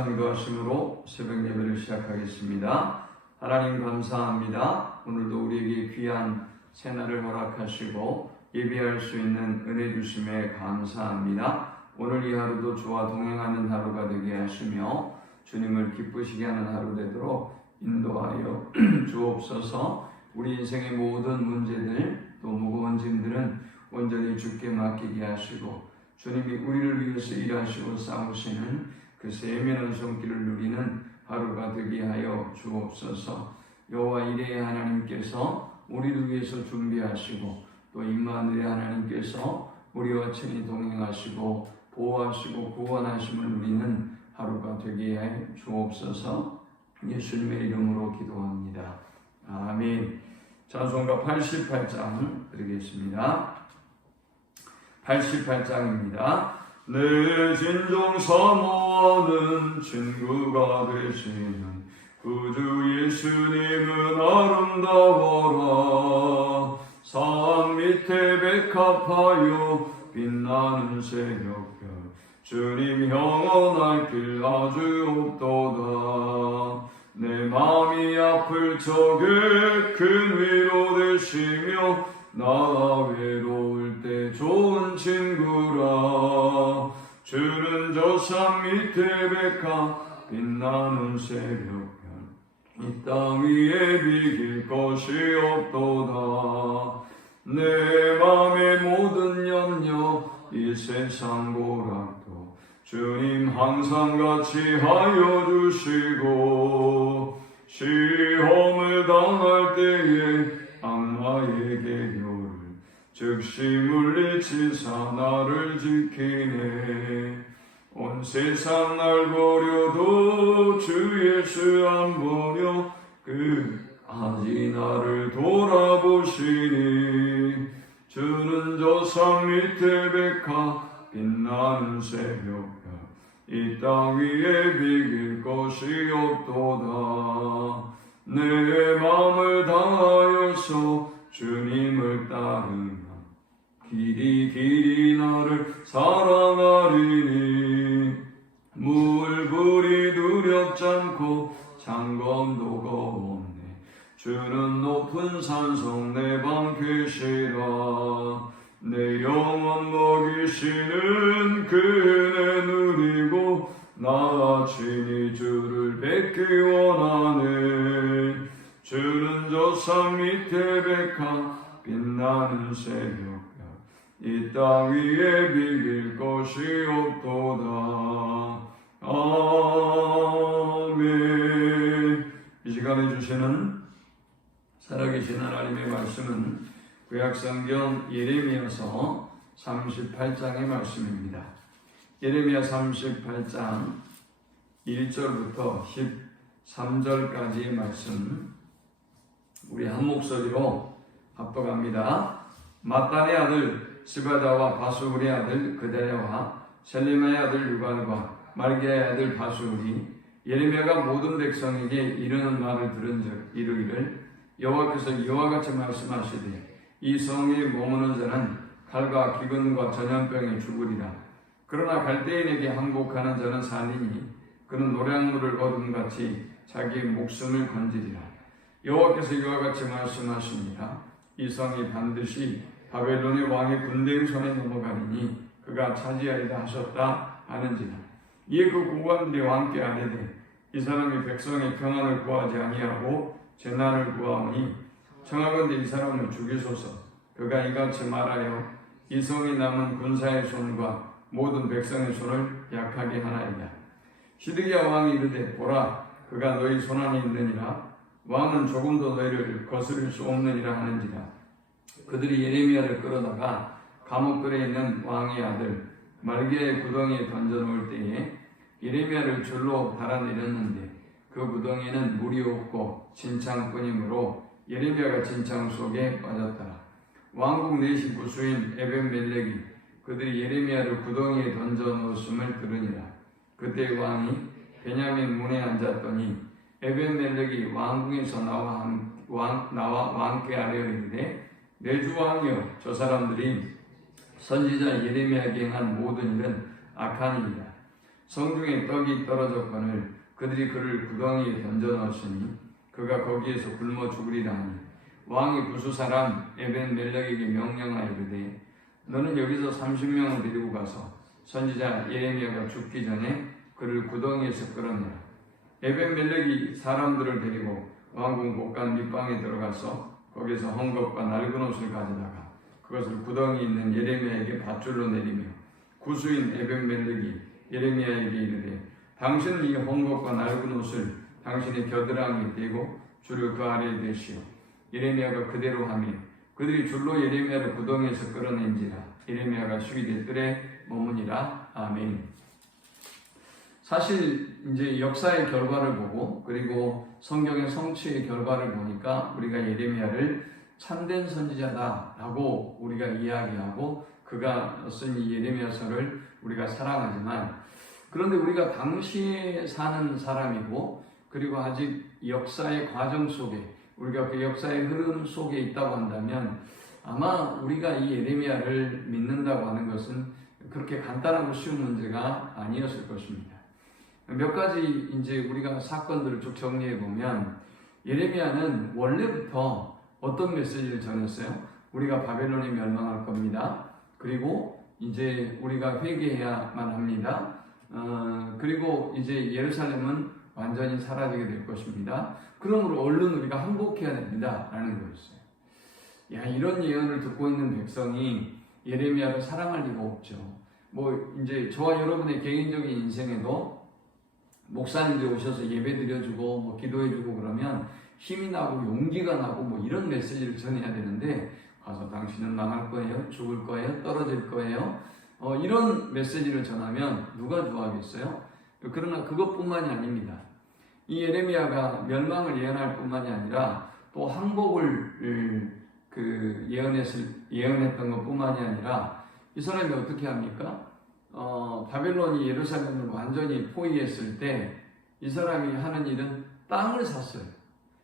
기도하심으로 새벽 예배를 시작하겠습니다. 하나님 감사합니다. 오늘도 우리에게 귀한 새날을 허락하시고 예배할 수 있는 은혜 주심에 감사합니다. 오늘 이 하루도 주와 동행하는 하루가 되게 하시며 주님을 기쁘시게 하는 하루 되도록 인도하여 주옵소서. 우리 인생의 모든 문제들 또 무거운 짐들은 온전히 주께 맡기게 하시고 주님이 우리를 위해서 일하시고 싸우시는 그 세미한 손길을 누리는 하루가 되게 하여 주옵소서. 여호와 이레의 하나님께서 우리를 위해서 준비하시고 또 임마누엘 하나님께서 우리와 친히 동행하시고 보호하시고 구원하심을 누리는 하루가 되게 해 주옵소서. 예수님의 이름으로 기도합니다. 아멘. 찬송가 88장 드리겠습니다. 88장입니다. 내 진정 사모하는 친구가 되시는 구주 예수님은 아름다워라. 산 밑에 백합하여 빛나는 새벽별 주님 영원할 길 아주 없도다. 내 마음이 아플 적에 큰 위로 되시며 나 외로울 때 좋은 친구라. 주는 저 산 밑에 백합 빛나는 새벽별 이 땅 위에 비길 것이 없도다. 내 맘의 모든 염려 이 세상 고락도 주님 항상 같이 하여 주시고 시험을 당할 때에 악마에게 요를 즉시 물리치사 나를 지키네. 온 세상 날 버려도 주 예수 안 버려 끝까지 나를 돌아보시니. 주는 저 산 밑에 백합 빛나는 새벽별 이 땅 위에 비길 것이 없도다. 내 마음을 다하여서 주님을 따르며 길이 나를 사랑하리니. 물불이 두렵지 않고 장검도가 없네. 주는 높은 산성 내 방 계시라. 내 영혼 먹이시는 그 은혜 누리고 나 친히 주를 뵙기 원하네. 주는 저 산 밑에 백합 빛나는 새벽별 이 땅 위에 비길 것이 없도다. 아멘. 이 시간에 주시는 살아계신 하나님의 말씀은 구약성경 예레미야서 38장의 말씀입니다. 예레미야 38장 1절부터 13절까지의 말씀 우리 한 목소리로 합독합니다. 마탄의 아들 스바다와 바수울의 아들 그다야와 셀레마의 아들 유발과 말기야의 아들 바수울이 예레미야가 모든 백성에게 이르는 말을 들은 즉 이르기를 여호와께서 이와 같이 말씀하시되 이 성에 머무는 자는 칼과 기근과 전염병에 죽으리라. 그러나 갈대인에게 항복하는 자는 살리니 그는 노량물을 거둠같이 자기의 목숨을 건지리라. 여호와께서 이와 같이 말씀하십니다. 이 성이 반드시 바벨론의 왕의 군대의 손에 넘어가리니 그가 차지하리라 하셨다 하는지라. 이에 그 고관들과 함께 아뢰되 이 사람이 백성의 평안을 구하지 아니하고 재난을 구하오니 청하건대 이 사람을 죽이소서. 그가 이같이 말하여 이 성이 남은 군사의 손과 모든 백성의 손을 약하게 하나이다. 시드기야 왕이 이르되 보라 그가 너희 손안에 있느니라. 왕은 조금도 너희를 거스릴 수 없느니라 하는지라. 그들이 예레미야를 끌어다가 감옥들에 있는 왕의 아들 말기야의 구덩이에 던져놓을 때에 예레미야를 줄로 달아내렸는데 그 구덩이에는 물이 없고 진창뿐이므로 예레미야가 진창 속에 빠졌더라. 왕국 내시 구수인 에벤멜렉이 그들이 예레미야를 구덩이에 던져놓았음을 들으니라. 그때 왕이 베냐민 문에 앉았더니 에벤멜렉이 왕궁에서 나와 왕께 아뢰어 이르되 내 주 왕이여 저 사람들이 선지자 예레미야에게 행한 모든 일은 악한 일이다. 성중에 떡이 떨어졌거늘 그들이 그를 구덩이에 던져 넣었으니 그가 거기에서 굶어 죽으리라 하니 왕이 구수 사람 에벤멜렉에게 명령하여 이르되 너는 여기서 30명을 데리고 가서 선지자 예레미야가 죽기 전에 그를 구덩이에서 끌어내라. 에벤멜렉이 사람들을 데리고 왕궁 곳간 밑방에 들어가서 거기서 헝겊과 낡은 옷을 가져다가 그것을 구덩이 있는 예레미야에게 밧줄로 내리며 구수인 에벤멜렉이 예레미야에게 이르되 당신은 이 헝겊과 낡은 옷을 당신의 겨드랑이에 떼고 줄을 그 아래에 대시오. 예레미야가 그대로 하며 그들이 줄로 예레미야를 구덩이에서 끌어낸지라. 예레미야가 수리될 뜰에 머무니라. 아멘. 사실 이제 역사의 결과를 보고 그리고 성경의 성취의 결과를 보니까 우리가 예레미야를 참된 선지자다라고 우리가 이야기하고 그가 쓴 이 예레미야서를 우리가 사랑하지만 그런데 우리가 당시에 사는 사람이고 그리고 아직 역사의 과정 속에 우리가 그 역사의 흐름 속에 있다고 한다면 아마 우리가 이 예레미야를 믿는다고 하는 것은 그렇게 간단하고 쉬운 문제가 아니었을 것입니다. 몇 가지 이제 우리가 사건들을 쭉 정리해 보면 예레미야는 원래부터 어떤 메시지를 전했어요? 우리가 바벨론이 멸망할 겁니다. 그리고 이제 우리가 회개해야만 합니다. 그리고 이제 예루살렘은 완전히 사라지게 될 것입니다. 그러므로 얼른 우리가 항복해야 됩니다. 라는 거였어요. 야, 이런 예언을 듣고 있는 백성이 예레미야를 사랑할 리가 없죠. 뭐 이제 저와 여러분의 개인적인 인생에도 목사님들이 오셔서 예배 드려주고 뭐 기도해주고 그러면 힘이 나고 용기가 나고 뭐 이런 메시지를 전해야 되는데 가서 당신은 망할 거예요, 죽을 거예요, 떨어질 거예요. 이런 메시지를 전하면 누가 좋아하겠어요? 그러나 그것뿐만이 아닙니다. 이 예레미야가 멸망을 예언할 뿐만이 아니라 또 항복을 예언했던 것뿐만이 아니라 이 사람이 어떻게 합니까? 바벨론이 예루살렘을 완전히 포위했을 때 이 사람이 하는 일은 땅을 샀어요.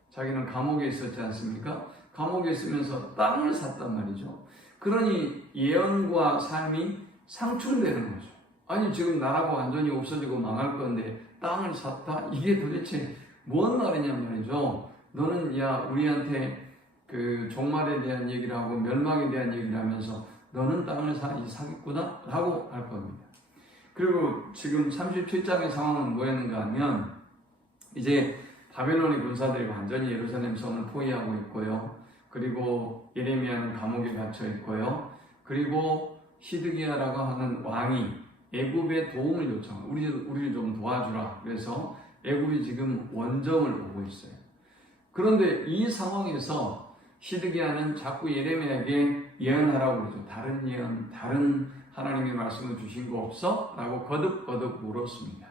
자기는 감옥에 있었지 않습니까? 감옥에 있으면서 땅을 샀단 말이죠. 그러니 예언과 삶이 상충되는 거죠. 아니 지금 나라가 완전히 없어지고 망할 건데 땅을 샀다? 이게 도대체 뭔 말이냐 말이죠. 너는 야 우리한테 그 종말에 대한 얘기를 하고 멸망에 대한 얘기를 하면서 너는 땅을 사겠구나? 라고 할 겁니다. 그리고 지금 37장의 상황은 뭐였는가 하면 이제 바벨론의 군사들이 완전히 예루살렘 성을 포위하고 있고요. 그리고 예레미야는 감옥에 갇혀 있고요. 그리고 시드기야라고 하는 왕이 애굽의 도움을 요청합니다. 우리를 좀 도와주라. 그래서 애굽이 지금 원정을 오고 있어요. 그런데 이 상황에서 시드기야는 자꾸 예레미야에게 예언하라고 그러죠. 다른 예언, 다른 하나님의 말씀을 주신 거 없어? 라고 거듭거듭 물었습니다.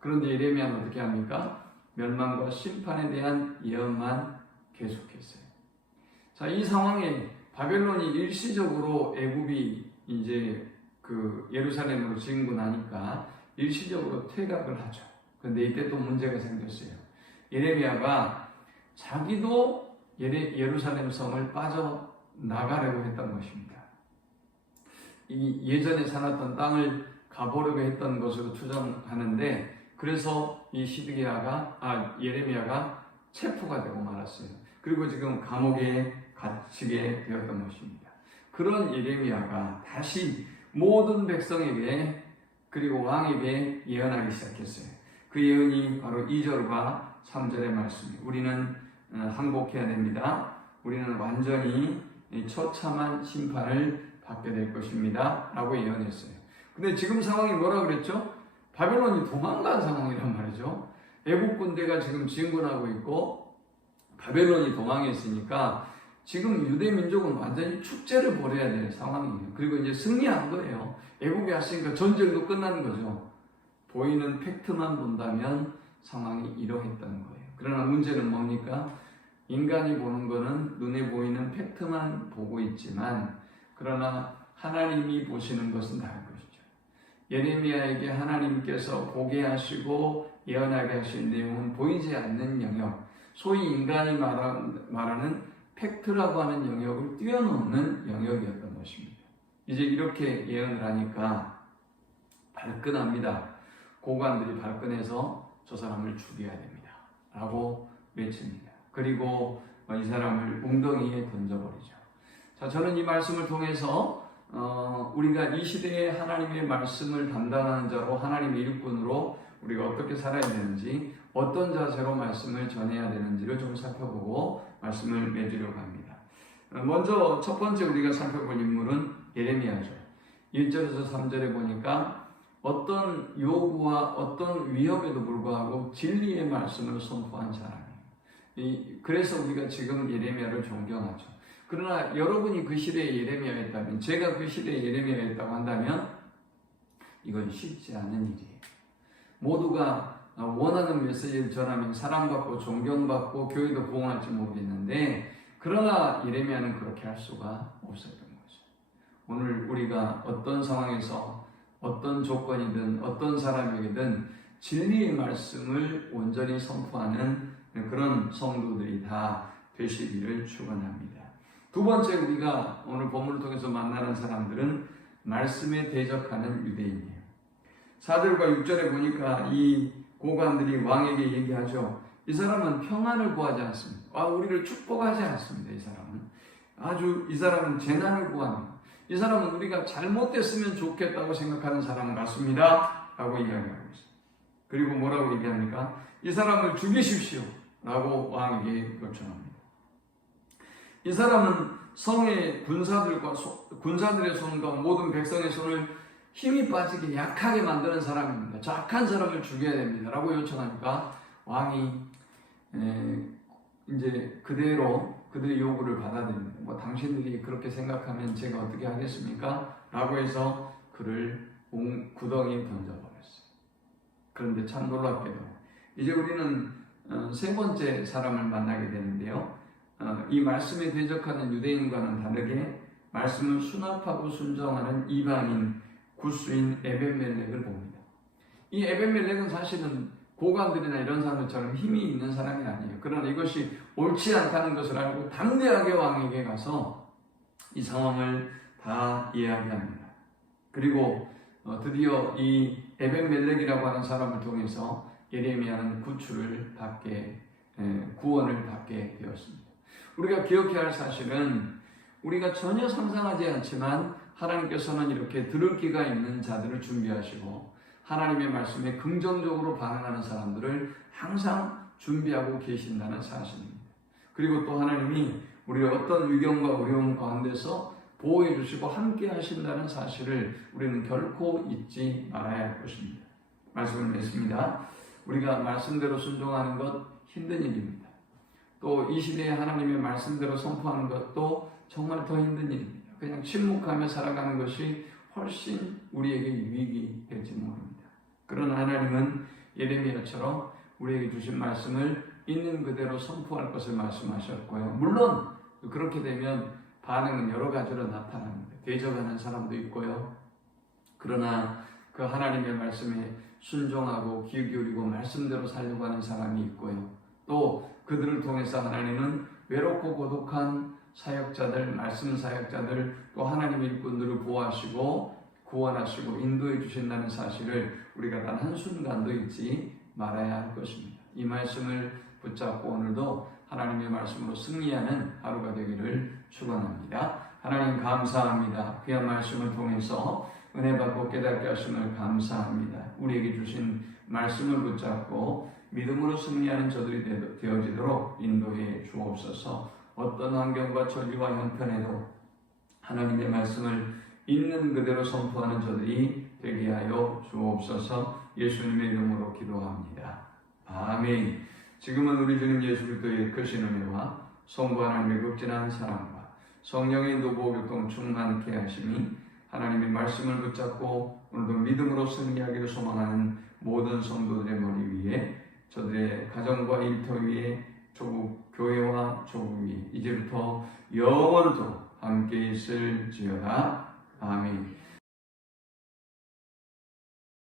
그런데 예레미야는 어떻게 합니까? 멸망과 심판에 대한 예언만 계속했어요. 자, 이 상황에 바벨론이 일시적으로 애굽이 이제 그 예루살렘으로 진군하니까 일시적으로 퇴각을 하죠. 그런데 이때 또 문제가 생겼어요. 예레미야가 자기도 예루살렘 성을 빠져나가려고 했던 것입니다. 이 예전에 살았던 땅을 가보려고 했던 것으로 추정하는데 그래서 이 예레미야가 체포가 되고 말았어요. 그리고 지금 감옥에 갇히게 되었던 것입니다. 그런 예레미야가 다시 모든 백성에게 그리고 왕에게 예언하기 시작했어요. 그 예언이 바로 2절과 3절의 말씀이에요. 우리는 항복해야 됩니다. 우리는 완전히 처참한 심판을 받게 될 것입니다. 라고 예언했어요. 근데 지금 상황이 뭐라 그랬죠? 바벨론이 도망간 상황이란 말이죠. 애국 군대가 지금 진군하고 있고 바벨론이 도망했으니까 지금 유대 민족은 완전히 축제를 벌여야 될 상황이에요. 그리고 이제 승리한 거예요. 애국이 왔으니까 전쟁도 끝난 거죠. 보이는 팩트만 본다면 상황이 이러했다는 거예요. 그러나 문제는 뭡니까? 인간이 보는 거는 눈에 보이는 팩트만 보고 있지만 그러나 하나님이 보시는 것은 다른 것이죠. 예레미야에게 하나님께서 보게 하시고 예언하게 하신 내용은 보이지 않는 영역, 소위 인간이 말하는 팩트라고 하는 영역을 뛰어넘는 영역이었던 것입니다. 이제 이렇게 예언을 하니까 발끈합니다. 고관들이 발끈해서 저 사람을 죽여야 됩니다 라고 외칩니다. 그리고 이 사람을 웅덩이에 던져버리죠. 자, 저는 이 말씀을 통해서 우리가 이 시대에 하나님의 말씀을 담당하는 자로, 하나님의 일꾼으로 우리가 어떻게 살아야 되는지, 어떤 자세로 말씀을 전해야 되는지를 좀 살펴보고 말씀을 맺으려고 합니다. 먼저 첫 번째 우리가 살펴볼 인물은 예레미야죠. 1절에서 3절에 보니까 어떤 요구와 어떤 위협에도 불구하고 진리의 말씀을 선포한 사람이에요. 그래서 우리가 지금 예레미야를 존경하죠. 그러나 여러분이 그 시대의 예레미야였다면, 제가 그 시대의 예레미야였다고 한다면 이건 쉽지 않은 일이에요. 모두가 원하는 메시지를 전하면 사랑받고 존경받고 교회도 부흥할지 모르겠는데, 그러나 예레미야는 그렇게 할 수가 없었던 거죠. 오늘 우리가 어떤 상황에서 어떤 조건이든 어떤 사람에게든 진리의 말씀을 온전히 선포하는 그런 성도들이 다 되시기를 축원합니다. 두 번째 우리가 오늘 본문을 통해서 만나는 사람들은 말씀에 대적하는 유대인이에요. 4절과 6절에 보니까 이 고관들이 왕에게 얘기하죠. 이 사람은 평안을 구하지 않습니다. 우리를 축복하지 않습니다. 이 사람은 재난을 구합니다. 이 사람은 우리가 잘못됐으면 좋겠다고 생각하는 사람 같습니다 라고 이야기하고 있습니다. 그리고 뭐라고 얘기합니까? 이 사람을 죽이십시오 라고 왕에게 요청합니다. 이 사람은 성의 군사들의 손과 모든 백성의 손을 힘이 빠지게 약하게 만드는 사람입니다. 저 악한 사람을 죽여야 됩니다 라고 요청하니까 왕이 이제 그대로 그들의 요구를 받아들입니다. 당신들이 그렇게 생각하면 제가 어떻게 하겠습니까? 라고 해서 그를 구덩이에 던져버렸어요. 그런데 참 놀랍게도 이제 우리는 세 번째 사람을 만나게 되는데요. 이 말씀에 대적하는 유대인과는 다르게 말씀을 수납하고 순종하는 이방인 구스인 에벤멜렉을 봅니다. 이 에벤멜렉은 사실은 고관들이나 이런 사람들처럼 힘이 있는 사람이 아니에요. 그러나 이것이 옳지 않다는 것을 알고 담대하게 왕에게 가서 이 상황을 다 이야기합니다. 그리고 드디어 이 에벤멜렉이라고 하는 사람을 통해서 예레미야는 구원을 받게 되었습니다. 우리가 기억해야 할 사실은 우리가 전혀 상상하지 않지만 하나님께서는 이렇게 들을 귀가 있는 자들을 준비하시고 하나님의 말씀에 긍정적으로 반응하는 사람들을 항상 준비하고 계신다는 사실입니다. 그리고 또 하나님이 우리를 어떤 위경과 어려움 가운데서 보호해 주시고 함께 하신다는 사실을 우리는 결코 잊지 말아야 할 것입니다. 말씀을 맺습니다. 우리가 말씀대로 순종하는 것 힘든 일입니다. 또 이 시대에 하나님의 말씀대로 선포하는 것도 정말 더 힘든 일입니다. 그냥 침묵하며 살아가는 것이 훨씬 우리에게 유익이 될지 모릅니다. 그러나 하나님은 예레미야처럼 우리에게 주신 말씀을 있는 그대로 선포할 것을 말씀하셨고요. 물론 그렇게 되면 반응은 여러 가지로 나타납니다. 대적하는 사람도 있고요. 그러나 그 하나님의 말씀에 순종하고 귀 기울이고 말씀대로 살려고 하는 사람이 있고요. 또 그들을 통해서 하나님은 외롭고 고독한 사역자들, 말씀 사역자들, 또 하나님의 일꾼들을 보호하시고 구원하시고 인도해 주신다는 사실을 우리가 단 한순간도 잊지 말아야 할 것입니다. 이 말씀을 붙잡고 오늘도 하나님의 말씀으로 승리하는 하루가 되기를 축원합니다. 하나님 감사합니다. 귀한 말씀을 통해서 은혜 받고 깨닫게 하심을 감사합니다. 우리에게 주신 말씀을 붙잡고 믿음으로 승리하는 저들이 되어지도록 인도해 주옵소서. 어떤 환경과 전리와 형편에도 하나님의 말씀을 있는 그대로 선포하는 저들이 되게 하여 주옵소서. 예수님의 이름으로 기도합니다. 아멘. 지금은 우리 주님 예수 그리스도의 크신 은혜와 성부 하나님의 극진한 사랑과 성령의 인도보호 교통 충만케 하심이 하나님의 말씀을 붙잡고 오늘도 믿음으로 승리하기를 소망하는 모든 성도들의 머리 위에, 저들의 가정과 일터 위에, 조국 교회와 조국 위에 이제부터 영원토록 함께 있을지어다. 아멘.